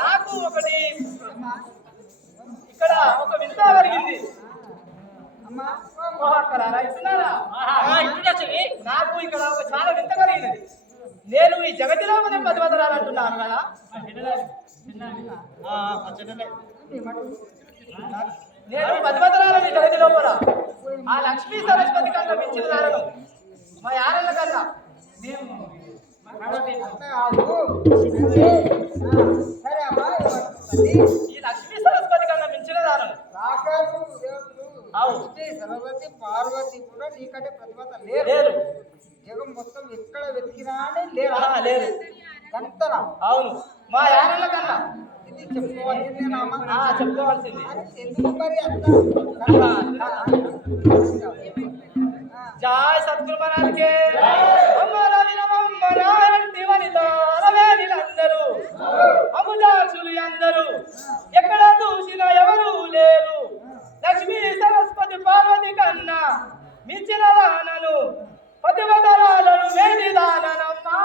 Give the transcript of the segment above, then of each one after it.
నాకు ఒకటి ఇక్కడ ఒక వింత జరిగింది. నాకు ఇక్కడ ఒక చాలా వింత కలిగినది. నేను ఈ జగతిలో మనం పదివదరాలు అంటున్నాను కదా. నేను పదివదరాలని జగతి లోపల ఆ లక్ష్మీ సరస్వతి కన్నా మించిన దానను మా యారళ్ళ కన్నా ఈ లక్ష్మీ సరస్వతి కన్నా మించిన దానను సరస్వతి పార్వతి కూడా నీకంటే ప్రతిభత లేరు. జగం మొత్తం ఎక్కడ వెతికినా లేరు గంతన. అవును, మా యారళ్ళ కన్నా ఇది చెప్పుకోవాల్సిందేనా? చెప్పుకోవాల్సింది. ఎందుకు మరి అంత జయ సద్గురు మహారాజ్కే అందరూ అముదాసులు అందరూ ఎక్కడ చూసినా ఎవరు లేరు. లక్ష్మీ సరస్వతి పార్వతి కన్నా మించిన దానను పతివదరాలను వేడి దాననమ్మా.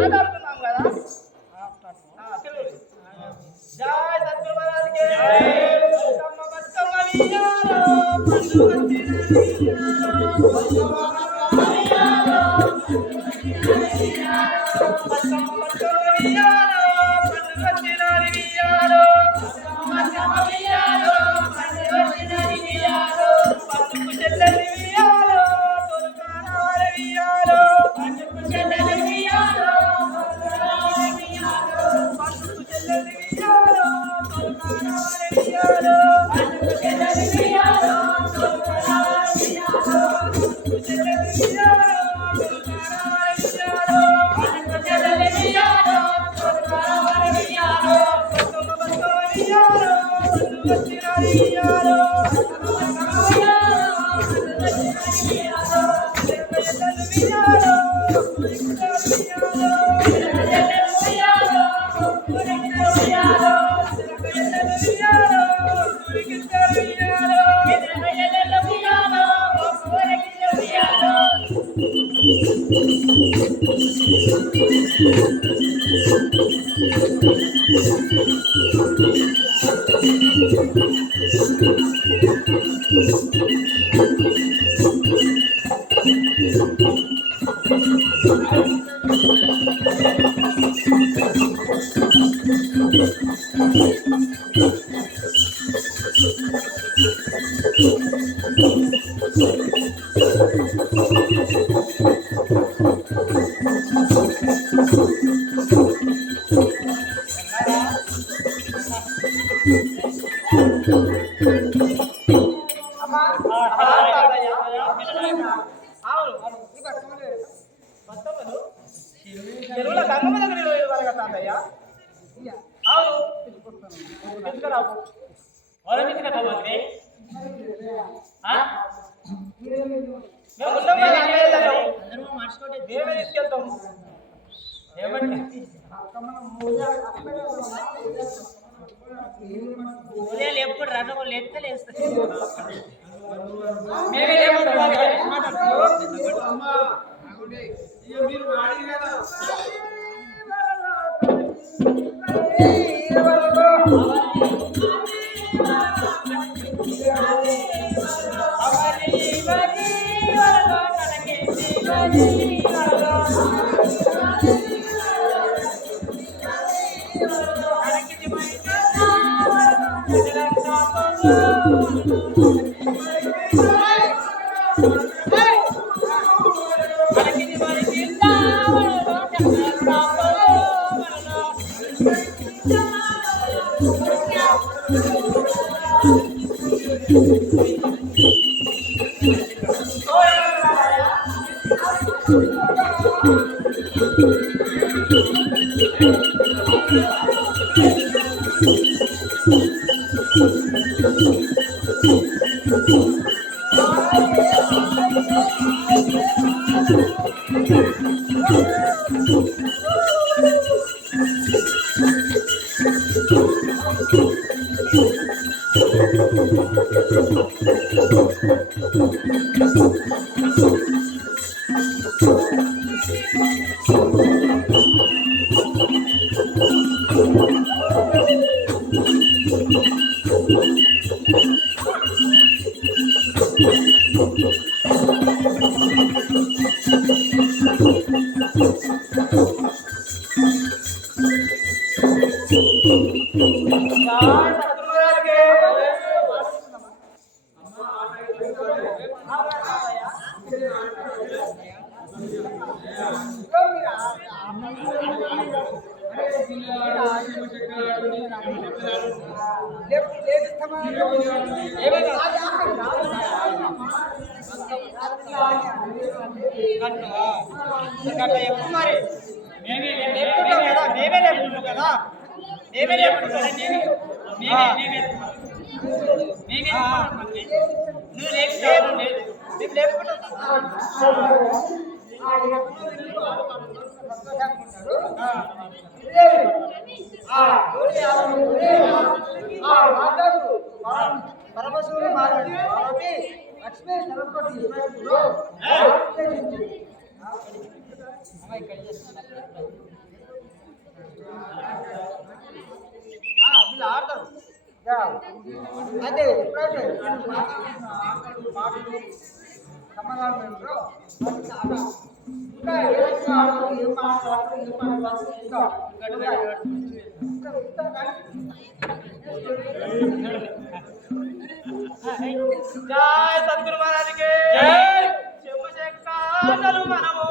మాట్లాడుతున్నాం కదా. జయ సద్గురు మహారాజ్కే చెరువుల గంగమ్మ దగ్గర ఇవ్వాలి తాతయ్య. అవును, తీసుకురావు. మేమే తీసుకెళ్తాము. ఏమంటే ఉదయాలు ఎప్పుడు రన్ను లేస్తే లేస్తుంది పరమశివుడు మాట్లాడి లక్ష్మీ సరస్వతి వీళ్ళు ఆడతారు అయితే ఎప్పుడైతే మాటలు సమాధానం ఏంటో ఇంకా ఏ రకంగా ఆడతారు ఏం మాట్లాడతారు ఏం మాట్లాడతారు జై సద్గురు మహారాజుకి జై చెవు చెక్కాటలు మనము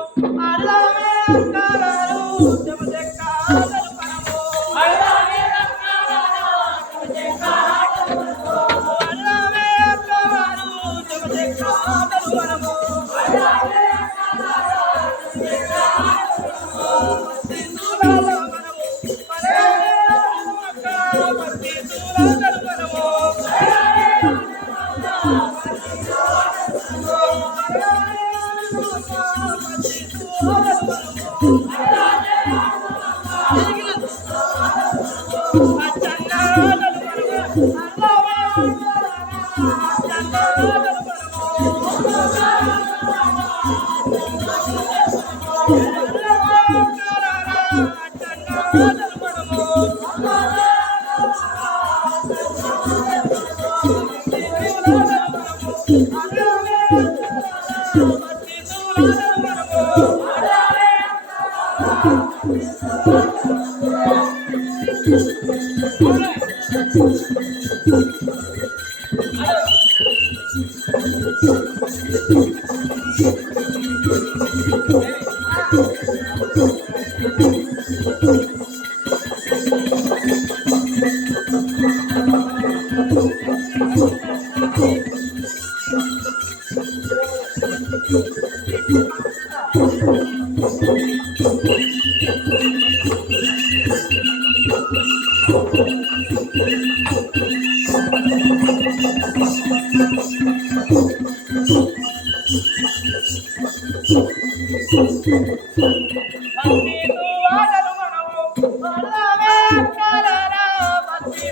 అల్లామే అక్కారాలు చెవు చెక్కాటలు మనము అల్లామే అక్కారాలు చెవు చెక్కాటలు మనము అల్లామే అక్కారాలు చెవు చెక్కాటలు మనము అల్లామే అక్కారాలు చెవు చెక్కాటలు మనము సింధూరాల మనము పరమే అక్కా భక్తి సూరాల మనము భక్తి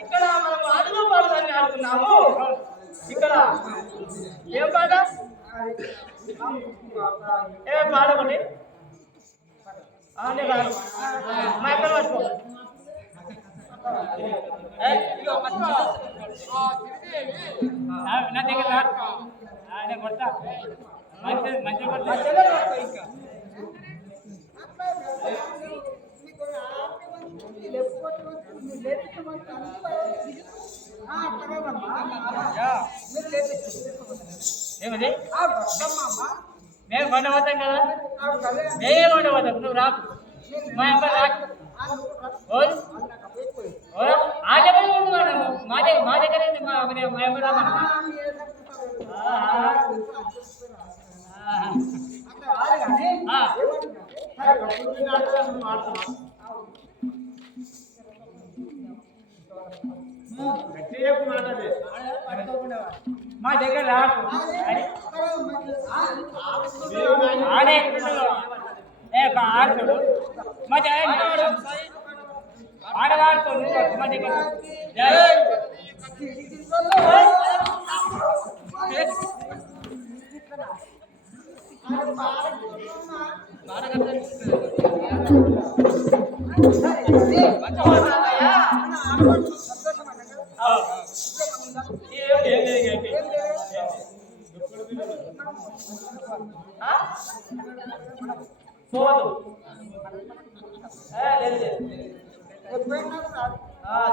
ఇక్కడ మనం ఆటలు పాడదాన్ని ఆడుతున్నాము. ఇక్కడ ఏం పాట? ఏ పాడమండి కాదు మా ఎక్కడ పట్టుకో. నా దగ్గర కొడతా మంచి కొడతా. ఏమది మేము కొండ పోతాం కదా, మేమే కొండ పోతాం. నువ్వు రాకు, మా అబ్బాయి రాకు. మా దగ్గర మా అబ్బాయి రామా. మా దగ్గర రాకు ఆడే ఆడుతాడు. మా ఆడవాడుతాడు మా దగ్గర.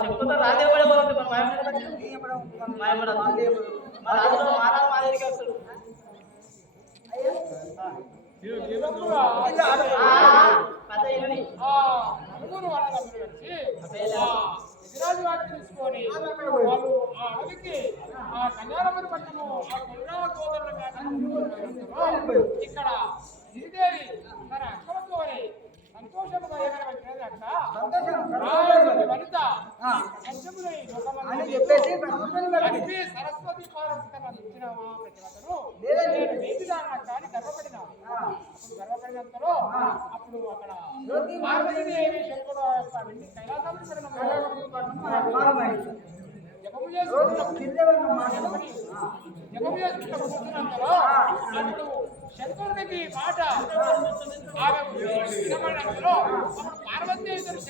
చెప్పుకుంటా రాదే కూడా మాదిరికి వస్తాడు. తీసుకొని అడవికి ఆ కన్యారమణి పట్టణము ఆ కొల్లా గోదరుల ఇక్కడ శ్రీదేవి తన అక్కలతో సంతోషముగా వనిత చెప్పేసి సరస్వతి పార్వతిను నేను నీతిదాన కానీ గర్వపడిన గర్వపడినంతలో అప్పుడు అక్కడ పార్వతీదేవి శంకుడు యొక్క వెండి కైలాసం జపము చేసుకుంటున్నంతలో అప్పుడు శంకరునికి మాట ఆమె వినబడినంతలో అప్పుడు పార్వతీదేవి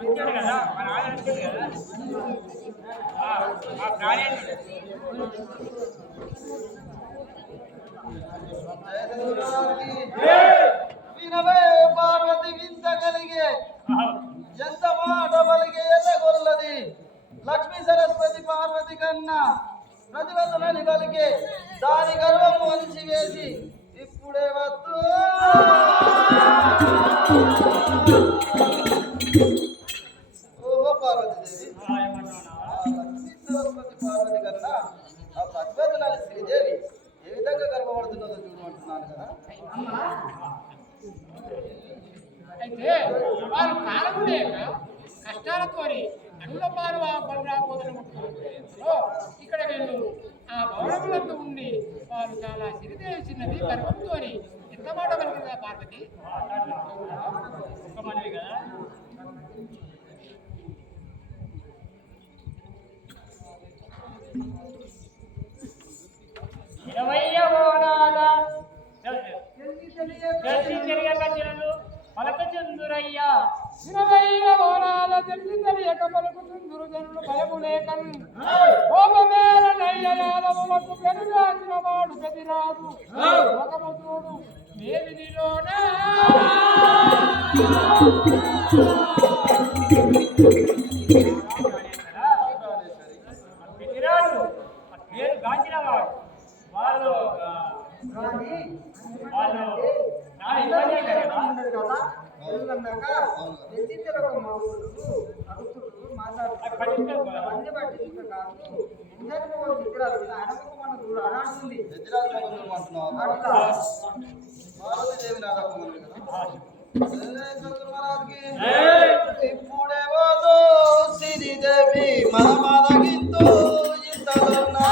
శంకరుడు కదా మన ఆలోచన కదా ఆ ప్రాణి వినవే పార్వతి వింతగలిగే ఎంత మాట బలిగే ఎల్లగొల్లది లక్ష్మీ సరస్వతి పార్వతి కన్నా ప్రతివదలని బలిగే దాని గర్వము అలిచి వేసి ఇప్పుడే వద్దు ఓహో పార్వతి ఇది లక్ష్మీ సరస్వతి పార్వతి కన్నా ఆ పద్మనాభ శ్రీదేవి ఏ విధంగా గర్వపడుతున్నదో చూడమంటున్నాను కదా. అయితే వారు కాలం లేక కష్టాలతోని అడుగుల పాలు ఆ బలరాబోదలు ఇక్కడ వీళ్ళు ఆ భవనములందు ఉండి వారు చాలా సిరిదేవి చిన్నది గర్వంతో ఎంత మాట కలిగిందా పార్వతి ఒక్క మనవి కదా. పలకచందురయ్యా 20 ఓనాల తెలిసి తెలియక పలుకుతుందురు జనులు భయము లేకన్ కోపమేల నయ్యలాలములకు పెరుగాచిన వాడు పెదిరాదు ఒకము చూడు దేవినిలోనా పెదిరాడు పేరు గాంచిన వాడు వాళ్ళు చాలా ఇబ్బంది అవుతారు కదా. ఎందుకన్నాక వెచ్చితల మా ఊళ్ళు అరుతులు మాట్లాడుతున్నారు అన్ని పట్టించుకుంటే కాదు ఇంజన్ అనకు మన చూడు అనాడుతుంది అట్లా పార్వతీదేవి నాదమ్మని ఇప్పుడేవో శ్రీదేవి మన మాదగింతో ఇంతలోనా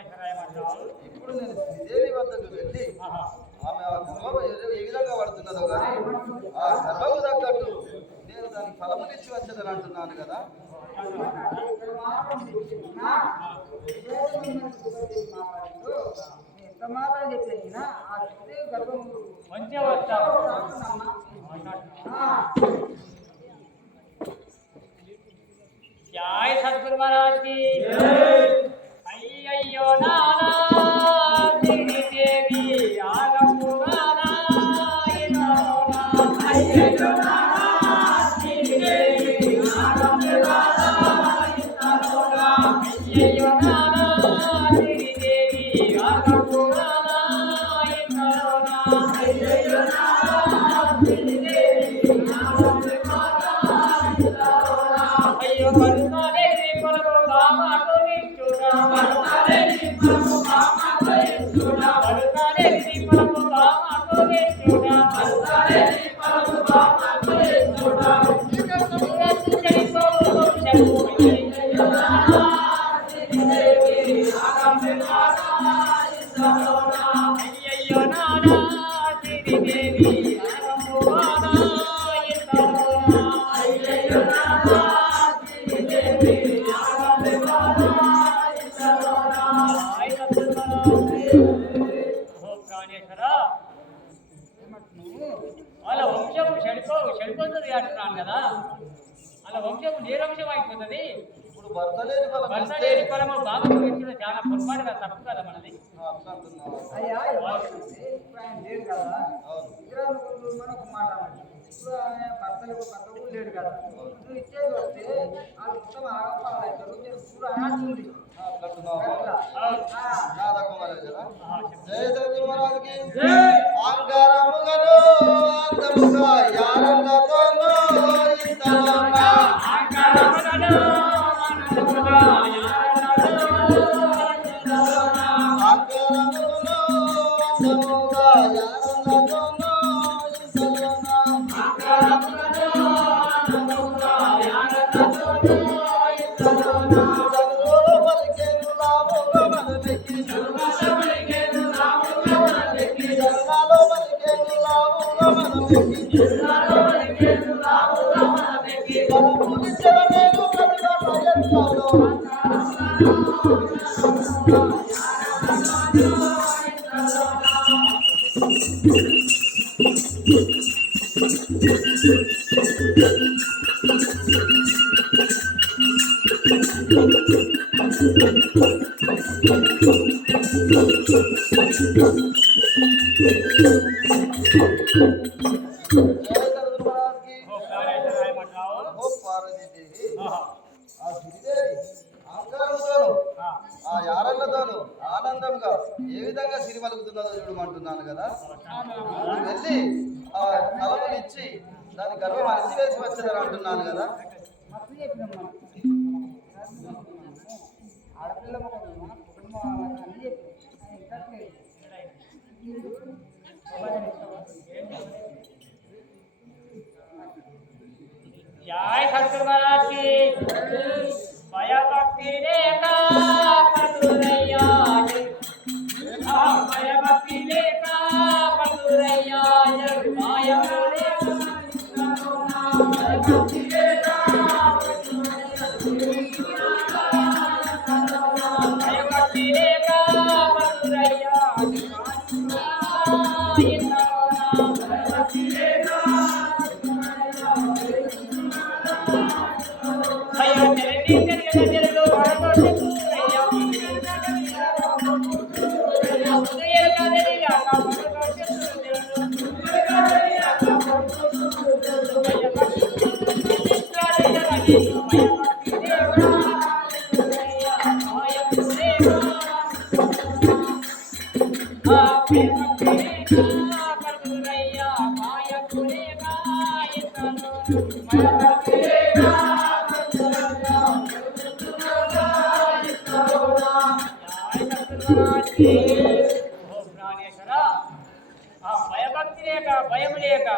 ఇప్పుడు నేను శ్రీదేవి వద్దకు వెళ్ళి ఆమె ఆ గర్భం ఏ విధంగా పడుతున్నదో కానీ ఆ గర్భము తగ్గట్టు నేను దానికి ఫలమునిచ్చి వచ్చేదని అంటున్నాను కదా. ఎంత మాత్రం చెప్పినా ఆ గర్భం మంచిగా వస్తాను. जय सतगुरु महाराज की अय्यो नाना श्री देवी आगमु नाना अय्यो नाना श्री देवी आगमु नाना अय्यो नाना श्री देवी आगमु नाना अय्यो नाना श्री देवी आगमु అయ్యో పరునాడే పరమ కామతోని చూడా పరునాడే పరమ కామతోని చూడా పరునాడే పరమ కామతోని చూడా పరునాడే పరమ కామతోని చూడా చెరిసో చెరు అయ్యో నానా శ్రీదేవి ఆగమ్మ నానా ఇసలోనా అయ్యో నానా శ్రీదేవి ఆగమ్మ నానా ఇసలోనా అయ్యో నానా వాళ్ళ వంశము చెడిపోతుంది అంటున్నాను కదా. వాళ్ళ వంశము నీరంశం అయిపోతుంది. ఇప్పుడు భర్త లేని భర్త లేని ఫలము బాగా వ్యక్తులు చాలా పొరపాటుగా తప్పు కదా మనది. అయ్యా ఇప్పుడు ఆయన లేడు కదా విగ్రహాలు మనకు మాట ఇప్పుడు ఆయన భర్తలకు పక్కకు లేడు కదా నువ్వు ఇచ్చేది వస్తే ఆ మొత్తం ఆగపాలవుతారు మీరు చూడు అనాల్సింది జయ సద్గురు మహారాజుకి అంగారముగను అందముగా యారంగతోనో ఇంతలోనా అంగారముగను అందముగా యారంగతోనో ఇంతలోనా అంగారముగను అందముగా యారంగతోనో ఇంతలోనా అంగారముగను అందముగా యారంగతోనో ఇంతలోనా పలికేను రాముగా మనకి నేను ప్రతిగా ప్రయత్నాలు ఆ శ్రీదేవి అహంకారంతోను ఆ యారళ్లతోను ఆనందంగా ఏ విధంగా సిరిమలుగుతున్నదో చూడమంటున్నాను కదా. వెళ్ళి ఆ తలములు ఇచ్చి దాని గర్వం అణిచివేసి వచ్చేదని అంటున్నాను కదా. ఆడపిల్ల కుటుంబం అన్ని చెప్పి जय सतगुरु महाराज की भय भक्ति लेका पटुरैया भय भक्ति लेका पटुरैया माया भय भक्ति लेका भय भक्ति लेका पटुरैया భయభక్తి లేక భయం లేక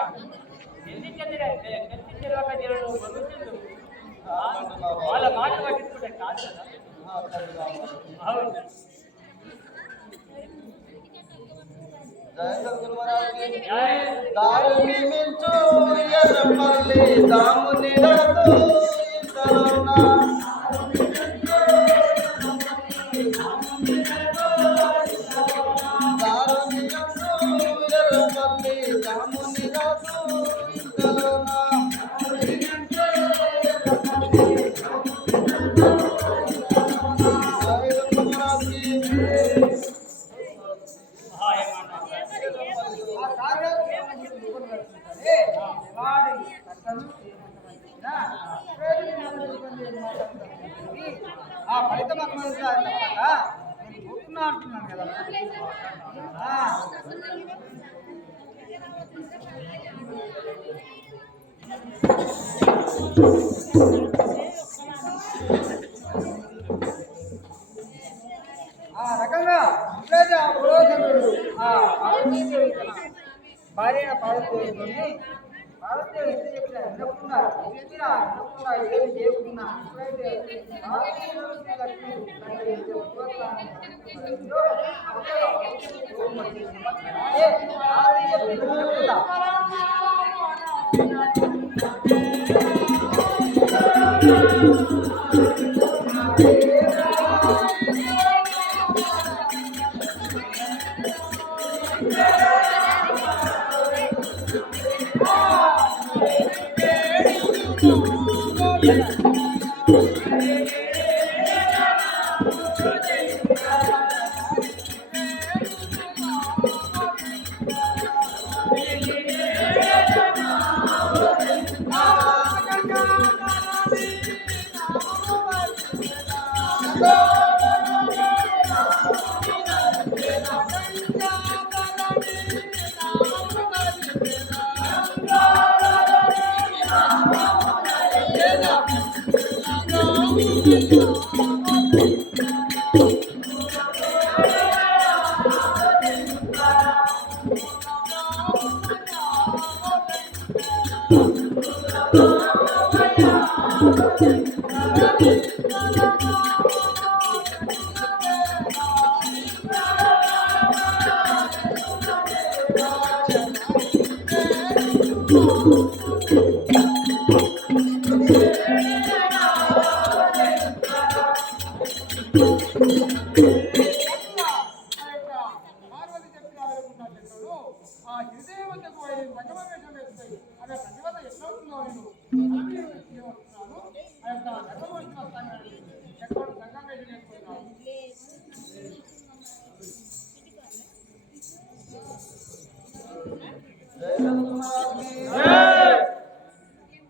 వాళ్ళ మాట పట్టించుకుంటే కాదు కదా. అవును దారుని మించు ఎర్రపల్లి దాముని రాదు ఇంతలోనా దారుని మించు ఎర్రపల్లి దాముని రాదు ఇంతలోనా ఆ ఫలితం అనుభవించాలి తప్పక నేను పోతున్నా అంటున్నాను కదా. ఆ రకంగా ఇట్లయితే ఆ పురోహితుడు ఆ పార్వతీదేవి తన భార్య పార్వతీదేవితోని పార్వతీదేవి ఎంత చెప్పినా వినకుండా వినకుండా ఏమి చేయకుండా ఎప్పుడైతే పార్వతీదేవి లక్ష్మి తనకి పార్వతి చెప్పిన వెళ్ళకుండా చెట్లు ఆ గిరిదేవి వద్దకు పోయి పంచమవేషం వేస్తాయి అదే ప్రతివత ఎట్లా అవుతుందో నేను వస్తున్నాను ఆ యొక్క గర్భమోషణ వస్తాను ఎక్కడ సంఘం వేసి నేర్చుకున్నాను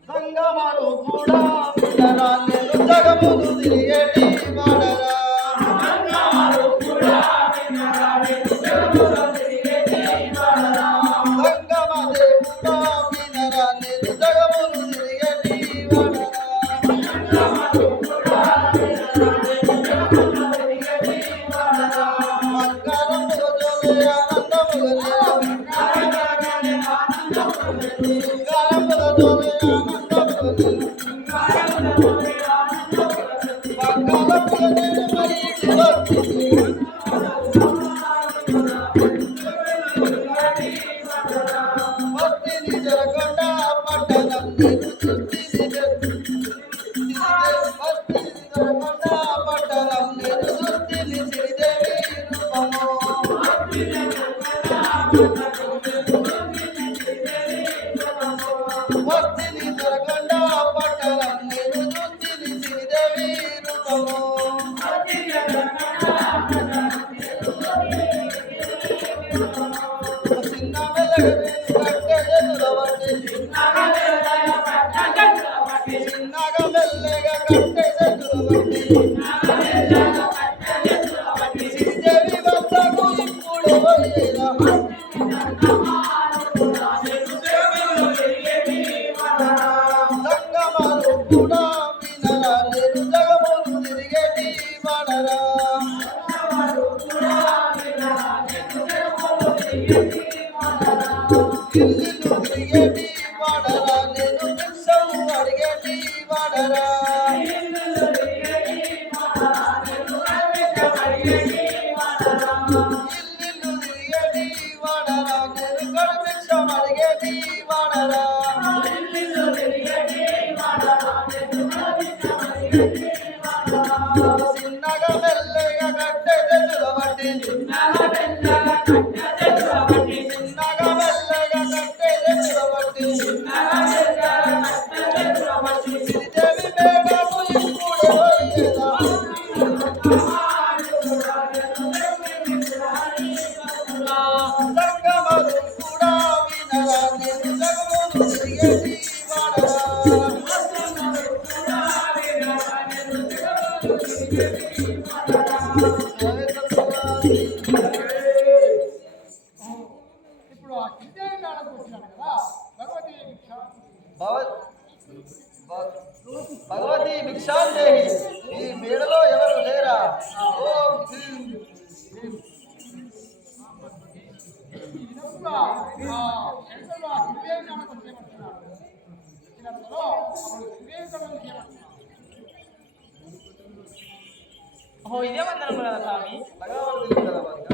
సంగమాలు కూడా వినరా నేను జగములు తిరిగేటి వాడరా సంగమాలు కూడా వినరా నేను జగములు తిరిగేటి వాడరా సంగమదే కూడా వినరా నేను జగములు తిరిగేటి వాడరా సంగమాలు కూడా వినరా నేను జగములు తిరిగేటి వాడరా మంగళములు జోలే ఆనందములు ఇప్పుడు ఆ గిరిదేవి కాడకు వచ్చినాడు కదా భగవతి భగవతి భిక్షాందేహి ఈ మేడలో ఎవరు లేరా ఓం హ్రీం హ్రీం. ఈ విధంగా శంకరుడు ఆ గిరిదేవి కాడకు చేయమంటున్నాడు వచ్చినంతలో అప్పుడు గిరిదేవి కాడకు చేయమంటున్నాడు ఓహో ఇదే వందనం కదా స్వామి భగవంతుడు కదా వారిగా.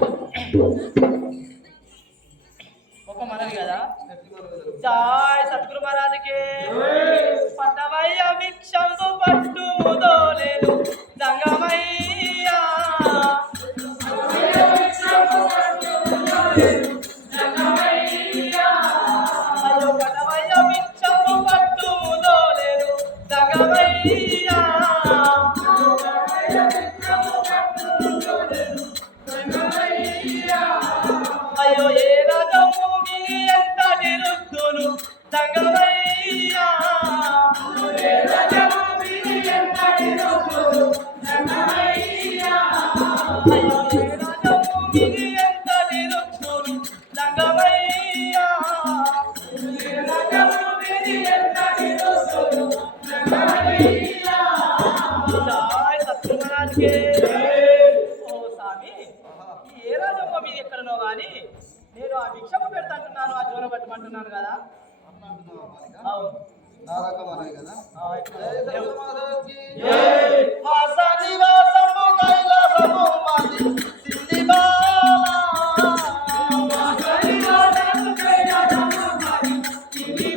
ఒక మనది కదా జాయ్ సద్గురు మహారాజుకే పట్టవయ్య భిక్షంబు పట్టు ముదోలేను జంగమయ్యా అయ్యో పట్టవయ్య భిక్షంబు పట్టు ముదోలేను జంగమయ్యా అయ్యో ఏ రాజమూమి ఎంత నిరుద్ధులు జంగమయ్యా ఏ రాజమూమి ఎంత నిరుద్ధులు జంగమయ్యా అయ్యో ఏ రాజమూమి ఎంత నిరుద్ధులు జంగమయ్యా ఏ రాజమూమి ఎంత నిరుద్ధులు జంగమయ్యా జాయ్ సత్య మహారాజ్కే ఓ స్వామి ఈ ఏ రాజమ్మ మీది ఎక్కడనో కానీ నేను ఆ భిక్షము పెడతాంటున్నాను ఆ జోర పట్టమంటున్నాను కదా అవును నా రకమనే కదా ఆ, జయ ఇప్పుడు సద్గురు మహారాజ్కి వాసని వాసము కైలాసము మాది సిద్ధి బాలా వాసని వాసము కైలాసము మాది సిద్ధి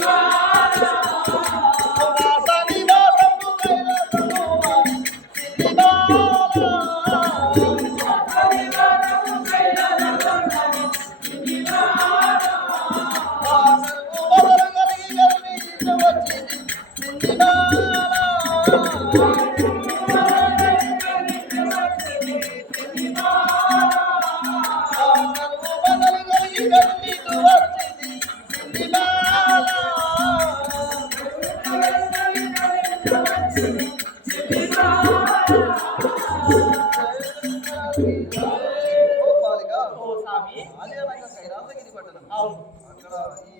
పట్టణం. అవును అక్కడ ఈ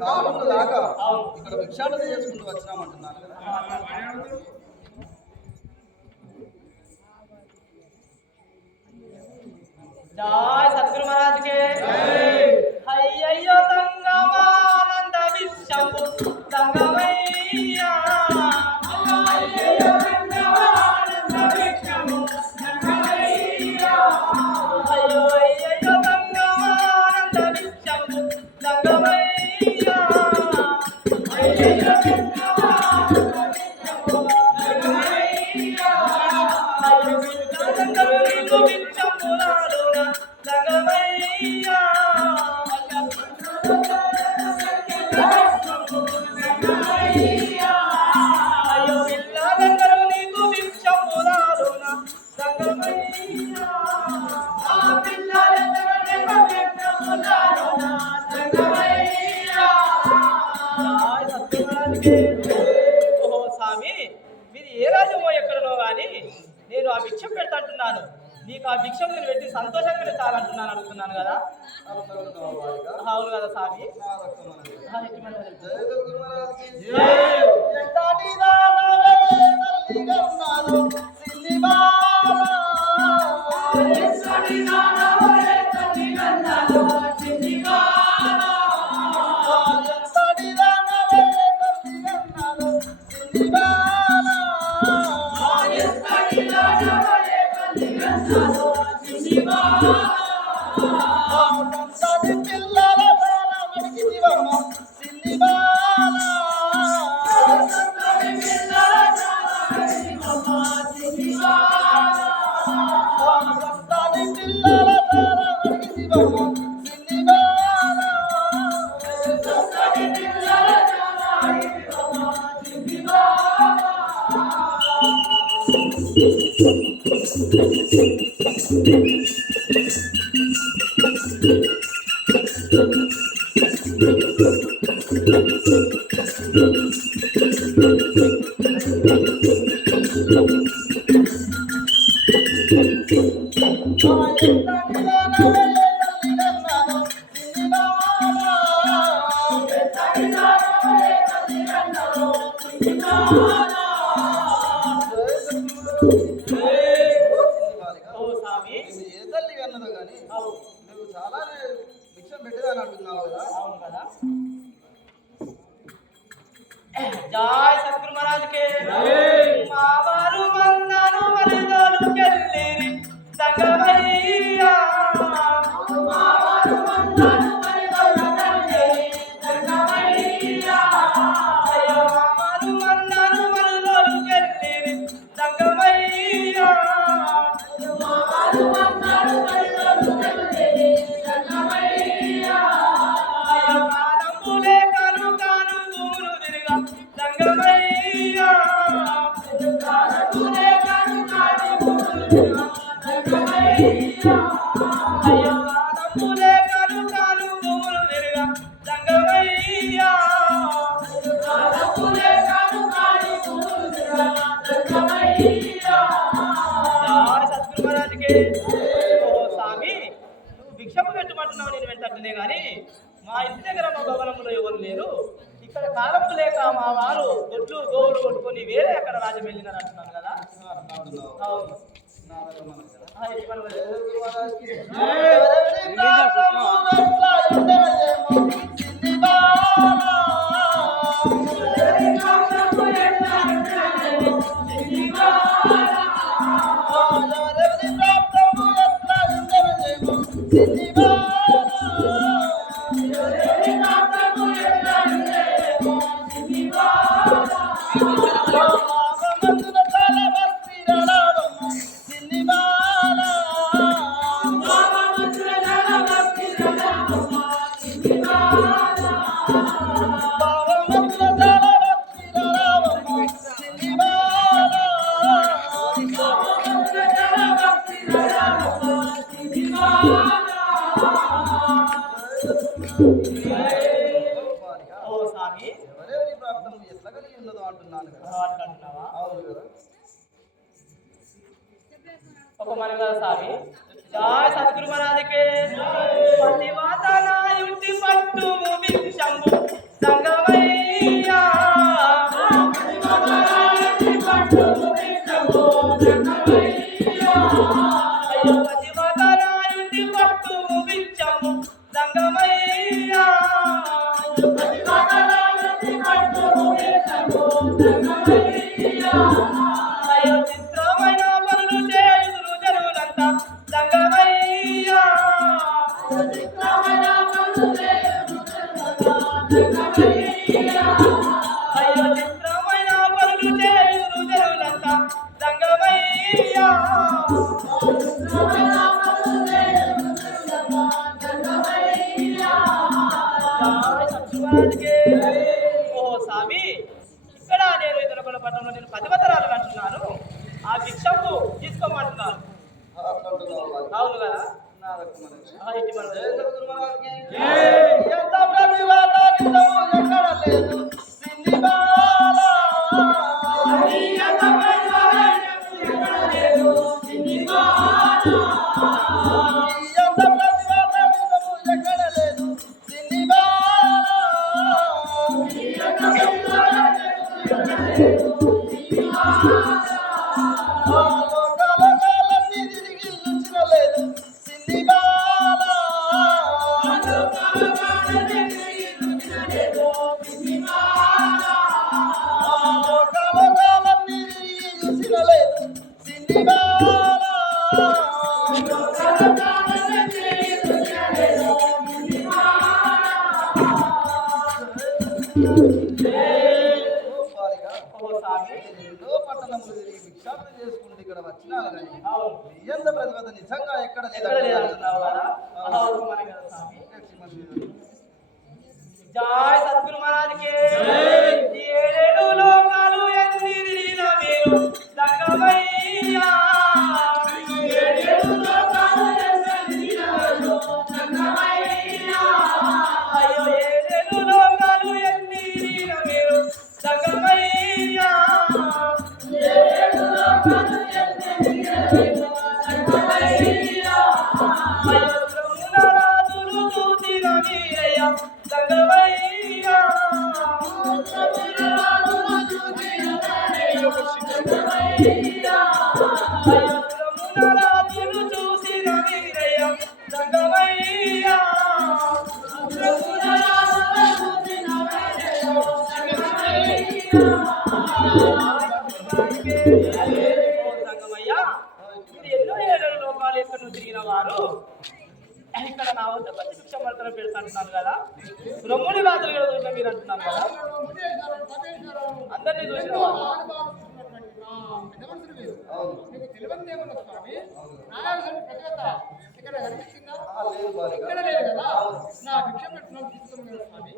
కాలంలో దాకా అవును. ఇక్కడ భిక్షాటన చేసుకుంటూ వచ్చినామంటున్నాను కదా. జై సద్గురు మహారాజ్కే అయ్యయ్యో సంగమానంద విక్షము సంగమయ్యా అయ్యయ్యో సంగమానంద విక్షము సంగమయ్యా అయ్యో అయ్యయ్యో సంగమానంద విక్షము సంగమయ్యా అయ్యయ్యో సంగమానంద విక్షము సంగమయ్యా అయ్యో సంగమానంద విక్షములాలునా సంగమయ్యా అయ్యో పిల్లలందరూ నీకు భిక్షములాలునా సంగమయ్యా పిల్లలందరూ నీకు భిక్షములాలునా సంగమయ్యా ఓహో స్వామి మీరు ఏ రాజ్యమో ఎక్కడనో కానీ నేను ఆ భిక్షం పెడతాంటున్నాను. నీకు ఆ భిక్షం నేను పెట్టి సంతోషంగా చాలంటున్నాను అనుకున్నాను కదా. అనుకుంటున్నావు వాడిగా? అవును కదా స్వామి. నా రక్తమన్నది. ఎటువంటి జై సద్గురు మహారాజ్కి. జై. ఎంతటి దానవే తల్లిగన్నాడు సిన్ని బాల. ఎంతటి దానవే తల్లిగన్నాడు సిన్ని బాల. ఎంతటి దానవే తల్లిగన్నాడు సిన్ని బాల. ఎంతటి దానవే తల్లిగన్నాడు సిన్ని బాల. సంతతి పిల్లల బాల మడికిదివమ్మ సిన్ని బాల. సంతతి పిల్లల చాలమడికిదివమ్మ సిన్ని బాల. సంతతి పిల్లల బాల మడికిదివమ్మ సిన్ని బాల. సంతతి పిల్లల చాలమడికిదివమ్మ సిన్ని బాల. ఓ స్వామి. ఏ తల్లి అన్నదో కానీ నువ్వు చాలా భిక్షం పెట్టేదని అంటున్నావు కదా. అవును కదా. జై సద్గురు మహారాజ్కే మావారు మందను మరిదోలు కెల్లిరి సంగమయ్యా. మావారు మందను మరిదోలు కెల్లిరి సంగమయ్యా. అయ్యో మావారు మందను మరిదోలు కెల్లిరి సంగమయ్యా. మావారు మందను మరిదోలు కెల్లిరి సంగమయ్యా. అయ్యో కాలంబులే కాను కాను దూరు తిరిగా సంగమయ్యా. కాలంబులే కాను కాను దూరు తిరిగా సంగమయ్యా. అయ్యో కాలంబులే కాను కాను దూరు తిరిగా సంగమయ్యా. కాలంబులే కాను కాను దూరు తిరిగా సంగమయ్యా. జై సద్గురు మహారాజ్కే. ఓ స్వామి నువ్వు భిక్షము పెట్టమంటున్నావు, నేను వెంటనే కానీ మా ఇంటి దగ్గర మా భవనంలో ఎవరు లేరు. ఇక్కడ కాలము లేక మా వారు దొడ్లు గోవులు కొట్టుకొని వేరే అక్కడ రాజ్యం వెళ్ళినారు అంటున్నాను కదా. అంటున్నావు. అవును. నా రకమన్నది కదా. ఎటువంటి జై సద్గురు మహారాజ్కి. సిన్ని బాల. ఎవరెవరి ప్రాప్తము ఎట్లా ఉండవలేమో సిన్ని బాల. మామమందున చాలా భక్తి రలాడమ్మ సిన్ని బాల. మామమందున చాలా భక్తి రలాడమ్మ సిన్ని బాల. ఓ స్వామి. ఎవరెవరి ప్రాప్తము ఎట్లా కలిగి ఉన్నదో అంటున్నాను కదా. అంటున్నావా. అవును కదా. ఒక మన కదా స్వామి. జై సద్గురు మహారాజ్కే. పతివాతనా అయ్యో చిత్రమైన పనులు చేయుదురు జనులంతా సంగమయ్యా అయ్యో చిత్రమైన పనులు చేయుదురు జనులంతా సంగమయ్యా ఓ స్వామి ఇక్కడ నేను ఇతరుల పట్టణంలో నేను 10 పత్రాలు అంటున్నాను ఆ భిక్షకు తీసుకోమంటున్నాను అవును కదా ఇటు మన ఎంత ప్రతివాదానితో ఎక్కడ లేదు సిన్ని బాలా ఎంత ప్రతివాదానితో ఎక్కడ లేదు సిన్ని బాలా ఎంత ప్రతివాదానితో ఎక్కడ లేదు సిన్ని బాలా ఎంత ప్రతివాదానితో ఎక్కడ లేదు సిన్ని బాలా లోకాలన్నీ తిరిగి చూసిన లేదు సిన్ని బాలా లోకాలన్నీ తిరిగి చూసిన లేదు సిన్ని బాలా లోకాలన్నీ తిరిగి చూసిన లేదు సిన్ని బాలా లోకాలన్నీ తిరిగి చూసిన లేదు సిన్ని ఓ స్వామి ఎన్నో పట్టణములు తిరిగి భిక్షాటన చేసుకుంటూ ఇక్కడ వచ్చినాను కానీ ఎంత ప్రతిభత నిజంగా ఎక్కడ ఎక్కడ లేదంటున్నావు కదా అవును మన కదా స్వామి జై సద్గురు మహారాజ్కి ఏడేడు లోకాలు ఎన్ని తిరిగిన మీరు సంగమయ్యా ఏడేడు లోకాలు ఎన్ని తిరిగిన మీరు సంగమయ్యా అయ్యో ఏడేడు లోకాలు ఎన్ని తిరిగిన మీరు సంగమయ్యా ఏడేడు లోకాలు ఎన్ని తిరిగిన మీరు సంగమయ్యా అయ్యో రాజులు చూసిన మీరయ్యా సంగమయ్యా రాజులు చూసిన మీరయ్యా సంగమయ్యా సంగమయ్యా మీరు ఎన్నో ఏడు లోకాలు ఎక్కడ తిరిగిన వారు ఇక్కడ నా వద్ద పచ్చి భిక్షాటన పెడతాంటున్నాను కదా బ్రహ్ముడి రాత్రులు కూడా చూసిన మీరు అంటున్నాను కదా అందరినీ చూసిన వారు లేదు బాలిక నా భిక్ష పెట్టిన తీసుకున్నాను స్వామి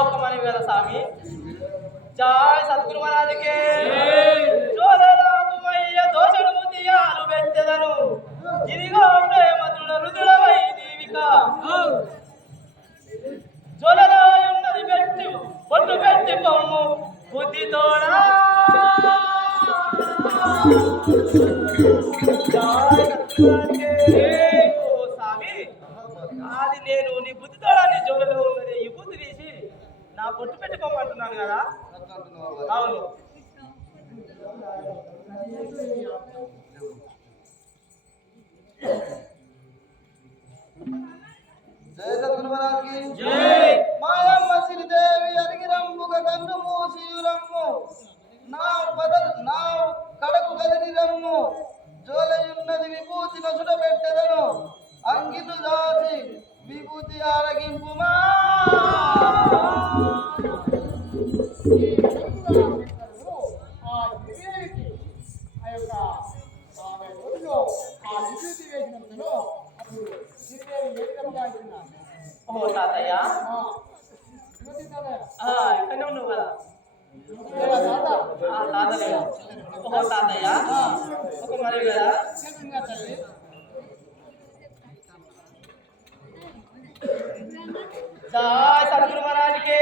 ఒక్క మనవి కదా స్వామి జై సద్గురు మహారాజుకే జోలరామయ్య దోషడు ముతియాలు పెట్టెదను ఇదిగో ప్రేమతుల రుదులవై దీవిక జోలరాయున్నది పెట్టి పొట్టు పెట్టి పొమ్ము బుద్ధి తోడా ఓ స్వామి అది నేను నీ బుద్ధి తోడా నీ జోలలో ఉన్నది ఈ బుద్ధి తీసి నా పొట్టు పెట్టుకోమంటున్నాను కదా అవును జయ సద్గురు మహారాజ్కి జై మాయమ్మ శ్రీదేవి అరిగి రంబుగ కన్ను మూసియురమ్ము నా కడకు గదిని రమ్ము జోలయున్నది విభూతి నసుడ పెట్టెదను అంగితు దాచి విభూతి ఆరగింపుమా ఓ తాతయ్య ఎక్కడే ఉన్నావు కదా తాతయ్య ఓ తాతయ్య ఒక మరి కదా జై సద్గురు మహారాజ్కి